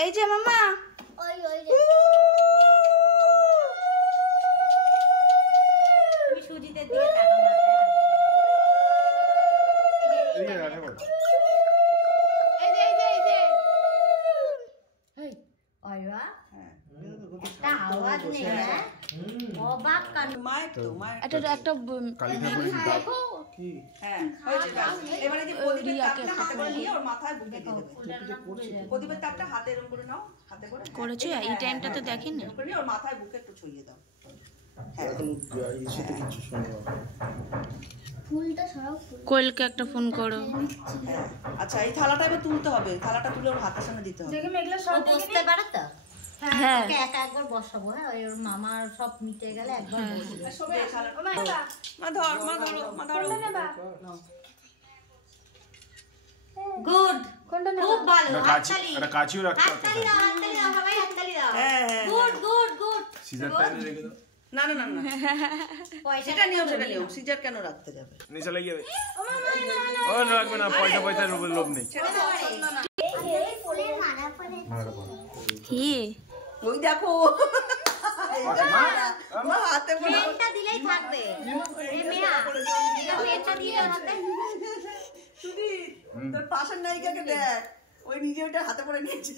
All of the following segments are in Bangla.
এই যে মামা ওই ওই তুমি সুজিতের দিকে তাকাও মাথায় করেছো এই টাইমটাতে দেখিনি ওর মাথায় বুকে একটু ছুঁয়ে দাও। কোয়েলকে একটা ফোন করো। আচ্ছা এই থালাটা এবার তুলতে হবে, থালাটা তুলে ওর হাতের সামনে দিতে হবে। বসতে পারে তো? হ্যাঁ ওকে একা একবার বসাবো। হ্যাঁ ওর মামার সব মিটে গেলে একবার বসবো। মা ধর, মা ধরো, মা ধরো। গুড, খুব ভালো। হাততালি, এটা কাচিও রাখতে হবে। হাততালি দাও, হাততালি দাও সবাই, হাততালি দাও। হ্যাঁ হ্যাঁ গুড গুড গুড। সিজার টাইমে রেখে দাও। না না না না সেটা নিও, সেটা নিও। সিজার কেন রাখতে যাবে? নিচে লেগে যাবে। ও রাখবে না, পয়সা পয়সার লোভ নেই। কি ওই দেখো মা হাতে পড়ে পেনটা দিলেই থাকবে। এই মেয়া, এটা পেনটা দিয়ে হাতে। শুনি তোর পাশের নায়িকাকে দেখ, ওই নিজে ওটা হাতে পড়ে নিয়েছে।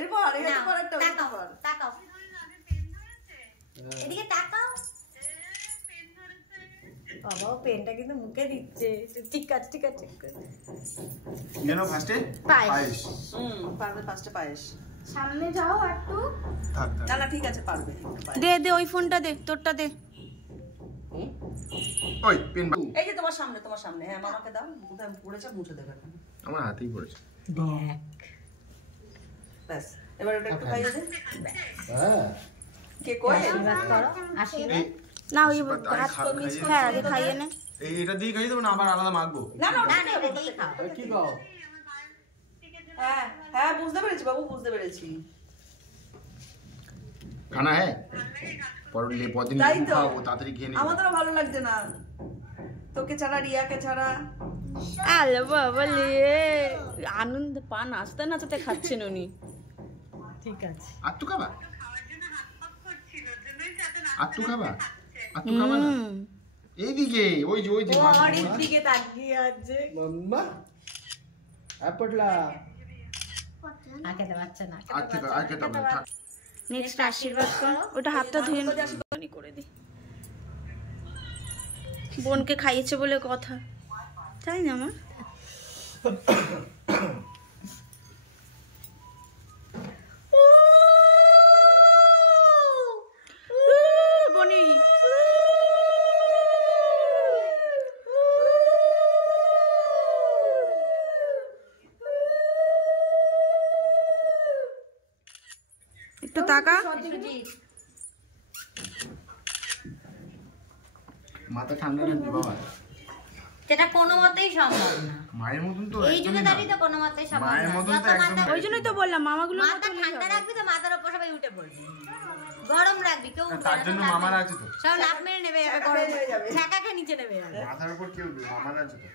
এরপর এরপর একটা তাকাও তাকাও, এদিকে তাকাও। বাবা পেনটা কিন্তু মুখে দিচ্ছে। ঠিক আছে ঠিক আছে ঠিক আছে। জানো ফার্স্টে পায়েস। পারবে ফার্স্টে পায়েস। সামনে যাও একটু। থাক থাক। না না ঠিক আছে পারবে। দে দে ওই ফোনটা দে, তোরটা দে। ওই পেন এই যে তোমার সামনে, তোমার সামনে। হ্যাঁ মামাকে দাও, কোথায় পড়েছে মুছে দেবে এখন। আমার হাতেই পড়েছে। দেখ ব্যাস এবার ওটা একটু খাইয়ে দে। হ্যাঁ কে কই? আশীর্বাদ করো, আশীর্বাদ। না ওই হাত তো মিস হ্যাঁ আগে খাইয়ে নে। এটা দিয়ে খাইয়ে দেবো না, আবার আলাদা মাখবো? না না না না এটা দিয়েই খাও। কি খাও? হ্যাঁ হ্যাঁ বুঝতে পেরেছি বাবু, বুঝতে পেরেছি। খানা হ্যাঁ পরলে পদিন তাই তো খাও তাড়াতাড়ি খেয়ে নে। আমাদেরও ভালো লাগছে না তোকে ছাড়া, রিয়াকে ছাড়া। আলে বাবা লে আনন্দ পান নাচতে নাচতে খাচ্ছেন উনি। ঠিক আছে। আত্তু খাবা? আত্তু খাবা? আত্তু খাবা না? এইদিকে ওই যে ওর দিকে তাকিয়ে আছে মাম্মা আপড়লা আকে তো বাচ্চা না। আচ্ছা আচ্ছা তবে থাক। নেক্সট আশীর্বাদ কর। ওটা হাতটা ধুয়ে নি করে দি। বোনকে খাইয়েছে বলে কথা, তাই না মা? বনি একটু তাকা। মাথা ঠান্ডা রাখবি বাবা। সেটা কোনো মতেই সম্ভব না। মায়ের মতন তো এই যুগে দাঁড়িয়ে তো কোনো মতেই সম্ভব না। মায়ের মতন তো একদম। ওই জন্যই তো বললাম মামাগুলো মাথা ঠান্ডা রাখবি তো মাথার উপর সবাই উঠে পড়বে। গরম রাখবি, কেউ তার জন্য মামার আছে তো। সব লাফ মেরে নেবে, গরম ঠেকাকে নিচে নেবে। মাথার উপর কেউ মামার আছে তো।